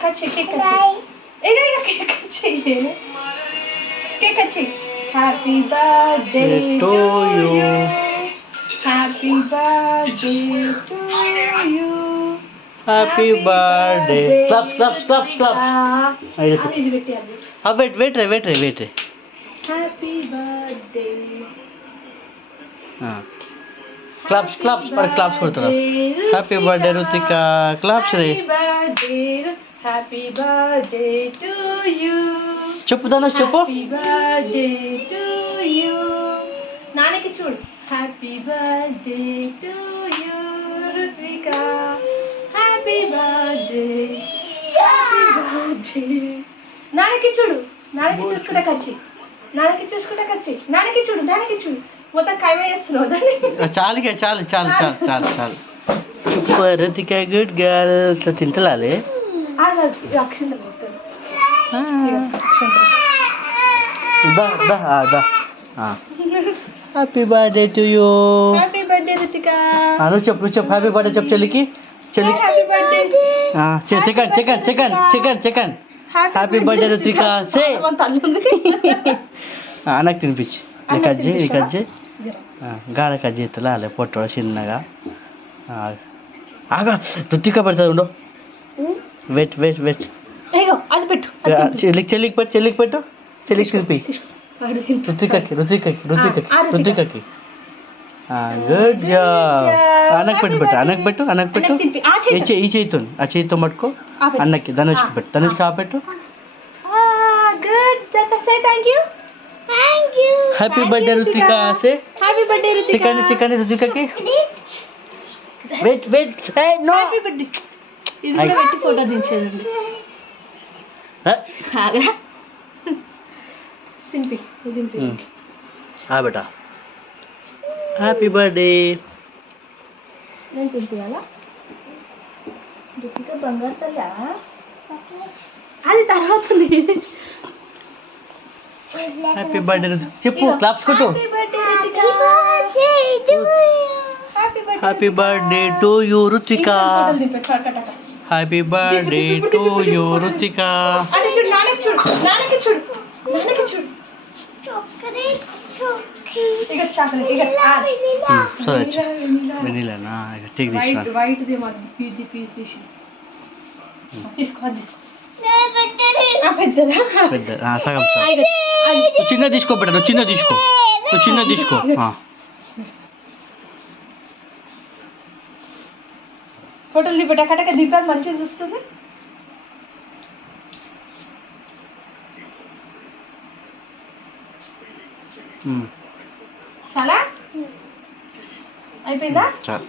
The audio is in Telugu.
కట్ చెయ్యి కేక్ కట్ చెయ్యి ఇక కేక్ కట్ చెయ్యి కేక్ కట్ చెయ్యి happy birthday to you happy birthday to you happy birthday claps claps claps claps ఇది పెట్టి అది వెయిట్ రే హ్యాపీ బర్త్డే క్లాప్స్ క్లాప్స్ మరి క్లాప్స్ కొడతారా happy birthday Ruthika claps ray happy birthday to you చెప్పు ధనుష్ చెప్పు హ్యాపీ బర్త్డే టు యూ నాన్నకి చూడు happy birthday to you Ruthika happy birthday నాన్నకి చూడు నాన్నకి చూసుకుంటా కచ్చి నాన్నకి చూడు మొత్తం కైమ చేస్తున్నావు దాన్ని చాలు చెప్పు రుతిక గుడ్ గర్ల్ ఇట్లా తింటలాలే అక్షంతలు happy birthday to you happy birthday Ruthika నువ్వు చెప్పు హ్యాపీ బర్త్డే చెప్పు చెల్లికి happy birthday chicken happy birthday Ruthika say అన్నకు తినిపించి కట్ చేయి గాడ కట్ చేస్తా అలా పొట్ట చిన్నగా ఆగా రుతిక పెడుతుంది ఉండవు వెయిట్ అది పెట్టు చెల్లికి పెట్టు తినిపి రుతికకి గుడ్ జాబ్ అన్నకు పెట్టు ఈ చేయితో ఆ చేయితో పట్టుకో అన్నకి ధనుష్కి పెట్టు good say thank you happy birthday Ruthika say happy birthday Ruthika chicken రుతికకి వెయిట్ నో హ్యాపీ బర్త్డే ఇది కూడా పెట్టి ఫోటో దించేదండి ఆగరా తినిపి బేటా హ్యాపీ బర్త్డే నేను తినిపియాలా రుతిక బంగారు తల్లా అది తర్వాత హ్యాపీ బర్త్డే చెప్పు క్లాప్స్ కొట్టు happy birthday to you Ruthika happy birthday to you Ruthika వెనీలానా టేక్ దిస్ వైట్ పీస్ తీసి తీసుకో పెద్ద సగం చిన్న తీసుకో బిడ్డ నువ్వు చిన్న తీసుకో ఫోటోలు దిబ్బ టకటక దిబ్బాది మంచిగా చూస్తుంది చాలా అయిపోయిందా చాలు